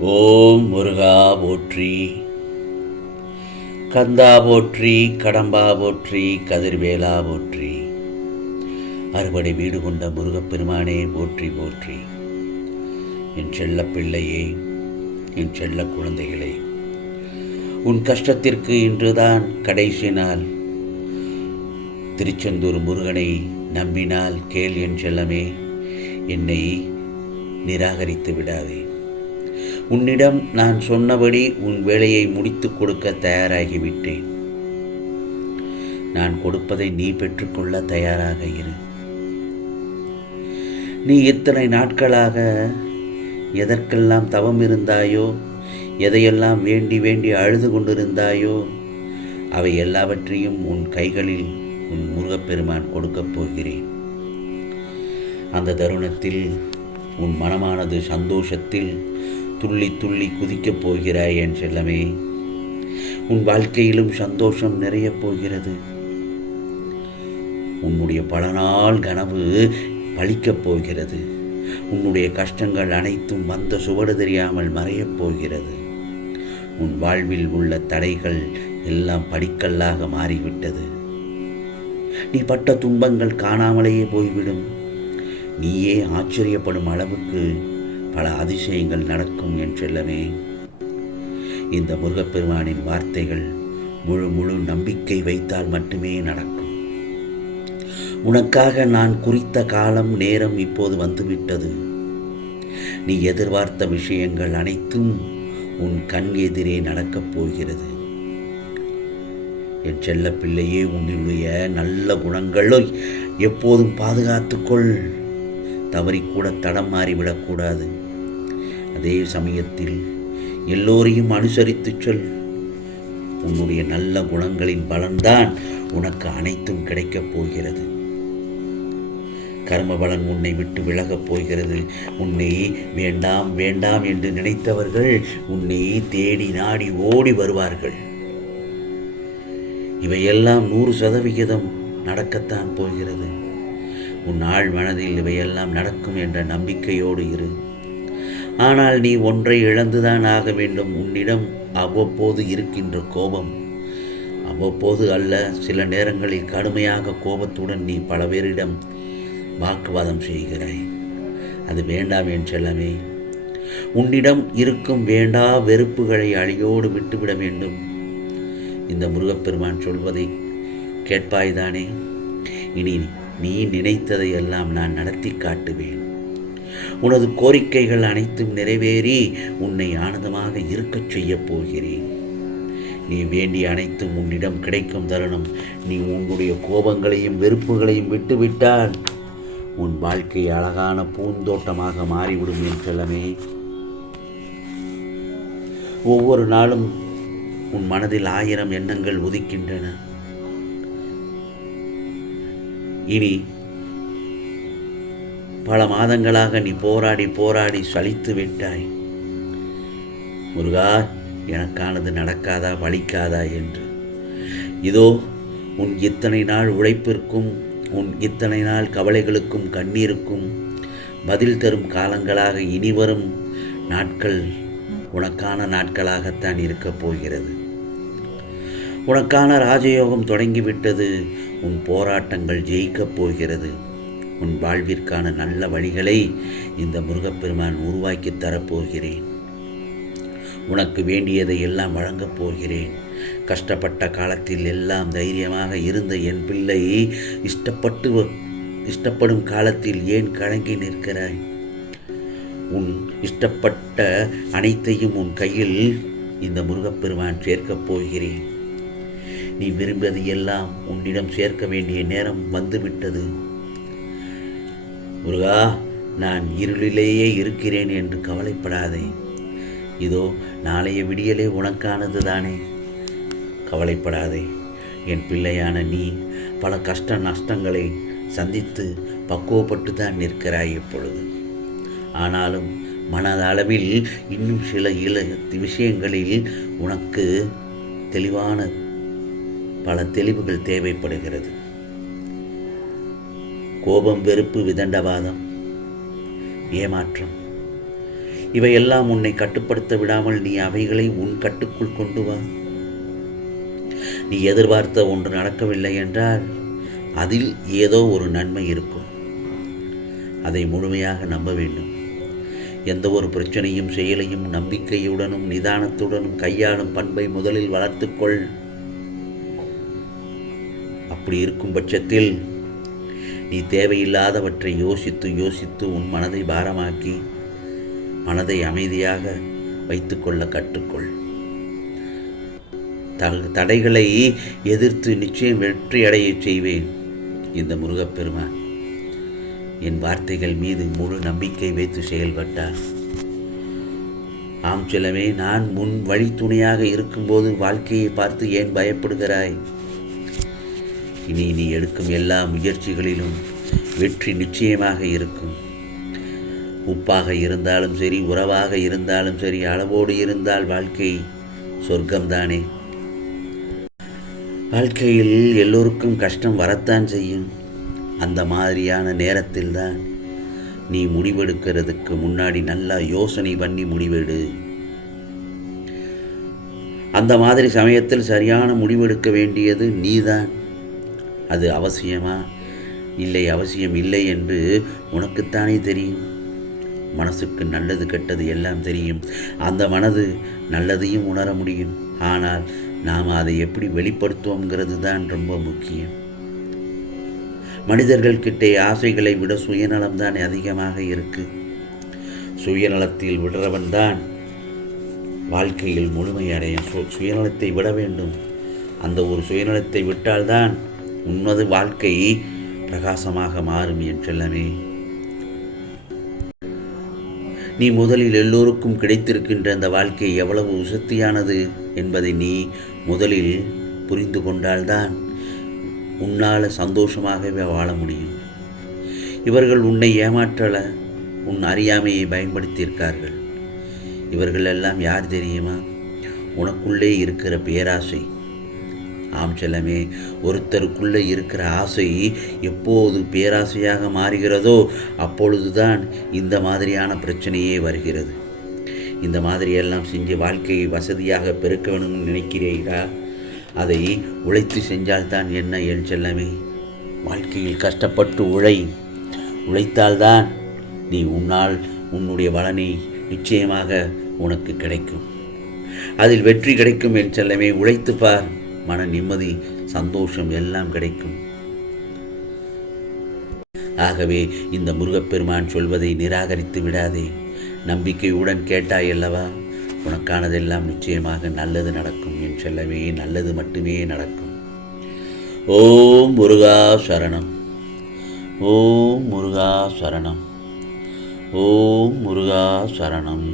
ஓம் முருகா போற்றி. கந்தா போற்றி கடம்பா போற்றி கதிர்வேலா போற்றி. அறுபடை வீடு கொண்ட முருகப்பெருமானே போற்றி போற்றி. என் செல்ல பிள்ளையே என் செல்ல குழந்தைகளே உன் கஷ்டத்திற்கு இன்றுதான் கடைசி நாள். திருச்செந்தூர் முருகனை நம்பினால் கேள் என் செல்லமே என்னை நிராகரித்து விடாதே. உன்னிடம் நான் சொன்னபடி உன் வேலையை முடித்துக் கொடுக்க தயாராகிவிட்டேன். நான் கொடுப்பதை நீ பெற்றுக்கொள்ள தயாராக இரு. நீ இத்தனை நாட்களாக எதற்கெல்லாம் தவம் இருந்தாயோ எதையெல்லாம் வேண்டி வேண்டி அழுது கொண்டிருந்தாயோ அவை எல்லாவற்றையும் உன் கைகளில் உன் முருகப்பெருமான் கொடுக்கப் போகிறேன். அந்த தருணத்தில் உன் மனமானது சந்தோஷத்தில் துள்ளி துள்ளி குதிக்கப் போகிறாய் என் செல்லமே உன் வாழ்க்கையிலும் சந்தோஷம் நிறையப் போகிறது. உன்னுடைய பல நாள் கனவு பழிக்கப் போகிறது. உன்னுடைய கஷ்டங்கள் அனைத்தும் வந்த சுவடு தெரியாமல் மறையப் போகிறது. உன் வாழ்வில் உள்ள தடைகள் எல்லாம் படிக்கல்லாக மாறிவிட்டது. நீ பட்ட துன்பங்கள் காணாமலேயே போய்விடும். நீயே ஆச்சரியப்படும் அளவுக்கு பல அதிசயங்கள் நடக்கும் என்றெல்லவே இந்த முருகப்பெருமானின் வார்த்தைகள் முழு முழு நம்பிக்கை வைத்தால் மட்டுமே நடக்கும். உனக்காக நான் குறித்த காலம் நேரம் இப்போது வந்துவிட்டது. நீ எதிர்பார்த்த விஷயங்கள் அனைத்தும் உன் கண் எதிரே நடக்கப் போகிறது. என் செல்ல பிள்ளையே உன்னுடைய நல்ல குணங்களை எப்போதும் பாதுகாத்துக்கொள் தவறிக்கூட தடம் மாறிவிடக்கூடாது. அதே சமயத்தில் எல்லோரையும் அனுசரித்துச் சொல். உன்னுடைய நல்ல குணங்களின் பலன்தான் உனக்கு அனைத்தும் கிடைக்கப் போகிறது. கர்ம பலன் உன்னை விட்டு விலகப் போகிறது. உன்னை வேண்டாம் வேண்டாம் என்று நினைத்தவர்கள் உன்னை தேடி நாடி ஓடி வருவார்கள். இவையெல்லாம் நூறு சதவிகிதம் நடக்கத்தான் போகிறது. உன் ஆள் மனதில் இவையெல்லாம் நடக்கும் என்ற நம்பிக்கையோடு இரு. ஆனால் நீ ஒன்றை இழந்துதான் ஆக வேண்டும். உன்னிடம் அவ்வப்போது இருக்கின்ற கோபம். அவ்வப்போது அல்ல சில நேரங்களில் கடுமையாக கோபத்துடன் நீ பல பேரிடம் வாக்குவாதம் செய்கிறாய். அது வேண்டாம் என் செல்லமே. உன்னிடம் இருக்கும் வேண்டா வெறுப்புகளை அழியோடு விட்டுவிட வேண்டும். இந்த முருகப்பெருமான் சொல்வதை கேட்பாய்தானே இனி நீ நினைத்ததை எல்லாம் நான் நடத்தி காட்டுவேன். உனது கோரிக்கைகள் அனைத்தும் நிறைவேறி உன்னை ஆனந்தமாக இருக்கச் செய்யப் போகிறேன். நீ வேண்டிய அனைத்தும் உன்னிடம் கிடைக்கும் தருணம். நீ உன்னுடைய கோபங்களையும் வெறுப்புகளையும் விட்டுவிட்டால் உன் வாழ்க்கை அழகான பூந்தோட்டமாக மாறிவிடும் என் செல்லமே. ஒவ்வொரு நாளும் உன் மனதில் ஆயிரம் எண்ணங்கள் உதிக்கின்றன. இனி பல மாதங்களாக நீ போராடி போராடி சலித்து விட்டாய். முருகா எனக்கானது நடக்காதா வலிக்காதா என்று. இதோ உன் இத்தனை நாள் உழைப்பிற்கும் உன் இத்தனை நாள் கவலைகளுக்கும் கண்ணீருக்கும் பதில் தரும் காலங்களாக இனிவரும் நாட்கள் உனக்கான நாட்களாகத்தான் இருக்கப் போகிறது. உனக்கான ராஜயோகம் தொடங்கிவிட்டது. உன் போராட்டங்கள் ஜெயிக்கப் போகிறது. உன் வாழ்விற்கான நல்ல வழிகளை இந்த முருகப்பெருமான் உருவாக்கி தரப்போகிறேன். உனக்கு வேண்டியதை எல்லாம் வழங்கப் போகிறேன். கஷ்டப்பட்ட காலத்தில் எல்லாம் தைரியமாக இருந்த என் பிள்ளை இஷ்டப்பட்டு இஷ்டப்படும் காலத்தில் ஏன் கலங்கி நிற்கிறாய்? உன் இஷ்டப்பட்ட அனைத்தையும் உன் கையில் இந்த முருகப்பெருமான் சேர்க்கப் போகிறேன். நீ விரும்பியது எல்லாம் உன்னிடம் சேர்க்க வேண்டிய நேரம் வந்துவிட்டது. முருகா நான் இருளிலேயே இருக்கிறேன் என்று கவலைப்படாதே. இதோ நாளைய விடியலே உனக்கானது தானே. கவலைப்படாதே. என் பிள்ளையான நீ பல கஷ்ட நஷ்டங்களை சந்தித்து பக்குவப்பட்டு தான் நிற்கிறாய் இப்பொழுது. ஆனாலும் மனதளவில் இன்னும் சில இல விஷயங்களில் உனக்கு தெளிவான பல தெளிவுகள் தேவைப்படுகிறது. கோபம் வெறுப்பு விதண்டவாதம் ஏமாற்றம் இவையெல்லாம் உன்னை கட்டுப்படுத்த விடாமல் நீ அவைகளை உன் கட்டுக்குள் கொண்டு வா. நீ எதிர்பார்த்த ஒன்று நடக்கவில்லை என்றால் அதில் ஏதோ ஒரு நன்மை இருக்கும். அதை முழுமையாக நம்ப வேண்டும். எந்த ஒரு பிரச்சனையும் செயலையும் நம்பிக்கையுடனும் நிதானத்துடனும் கையாளும் பண்பை முதலில் வளர்த்துக்கொள் அப்படி இருக்கும் பட்சத்தில் நீ தேவையில்லாதவற்றை யோசித்து யோசித்து உன் மனதை பாரமாக்கி மனதை அமைதியாக வைத்துக்கொள்ள கற்றுக்கொள். த- தடைகளை எதிர்த்து நிச்சயம் வெற்றி செய்வேன். இந்த முருகப்பெருமான் என் வார்த்தைகள் மீது முழு நம்பிக்கை வைத்து செயல்பட்டார். ஆம் செல்லமே நான் முன் வழித்துணையாக இருக்கும்போது வாழ்க்கையை பார்த்து ஏன் பயப்படுகிறாய்? இனி நீ எடுக்கும் எல்லா முயற்சிகளிலும் வெற்றி நிச்சயமாக இருக்கும். உப்பாக இருந்தாலும் சரி உறவாக இருந்தாலும் சரி அளவோடு இருந்தால் வாழ்க்கை சொர்க்கம்தானே. வாழ்க்கையில் எல்லோருக்கும் கஷ்டம் வரத்தான் செய்யும். அந்த மாதிரியான நேரத்தில்தான் நீ முடிவெடுக்கிறதுக்கு முன்னாடி நல்லா யோசனை பண்ணி முடிவெடு. அந்த மாதிரி சமயத்தில் சரியான முடிவெடுக்க வேண்டியது நீதான். அது அவசியமா? இல்லை அவசியம் இல்லை என்று உனக்குத்தானே தெரியும். மனசுக்கு நல்லது கெட்டது எல்லாம் தெரியும். அந்த மனது நல்லதையும் உணர முடியும். ஆனால் நாம் அதை எப்படி வெளிப்படுத்துவோங்கிறது தான் ரொம்ப முக்கியம். மனிதர்கள் கிட்டே ஆசைகளை விட சுயநலம் தான் அதிகமாக இருக்கு. சுயநலத்தில் விடுறவன் தான் வாழ்க்கையில் முழுமையடையும். சு சுயநலத்தை விட வேண்டும். அந்த ஒரு சுயநலத்தை விட்டால்தான் உன்மது வாழ்க்கை பிரகாசமாக மாறும் என் செல்லமே. நீ முதலில் எல்லோருக்கும் கிடைத்திருக்கின்ற அந்த வாழ்க்கை எவ்வளவு உசத்தியானது என்பதை நீ முதலில் புரிந்து கொண்டால்தான் உன்னால் சந்தோஷமாகவே வாழ முடியும். இவர்கள் உன்னை ஏமாற்றல உன் அறியாமையை பயன்படுத்தியிருக்கார்கள். இவர்கள் எல்லாம் யார் தெரியுமா? உனக்குள்ளே இருக்கிற பேராசை. ஆம் செல்லமே ஒருத்தருக்குள்ளே இருக்கிற ஆசை எப்போது பேராசையாக மாறுகிறதோ அப்பொழுதுதான் இந்த மாதிரியான பிரச்சனையே வருகிறது. இந்த மாதிரியெல்லாம் செஞ்சு வாழ்க்கையை வசதியாக பெருக்க வேணும்னு நினைக்கிறீர்களா? அதை உழைத்து செஞ்சால்தான் என்ன என் செல்லமே? வாழ்க்கையில் கஷ்டப்பட்டு உழை உழைத்தால்தான் நீ உன்னால் உன்னுடைய பலனை நிச்சயமாக உனக்கு கிடைக்கும். அதில் வெற்றி கிடைக்கும் என் செல்லமே உழைத்து பார். மன நிம்மதி சந்தோஷம் எல்லாம் கிடைக்கும். ஆகவே இந்த முருகப்பெருமான் சொல்வதை நிராகரித்து விடாதே. நம்பிக்கையுடன் கேட்டாய் அல்லவா? உனக்கானதெல்லாம் நிச்சயமாக நல்லது நடக்கும் என் செல்லவே நல்லது மட்டுமே நடக்கும். ஓம் முருகா சரணம். ஓம் முருகா சரணம். ஓம் முருகா சரணம்.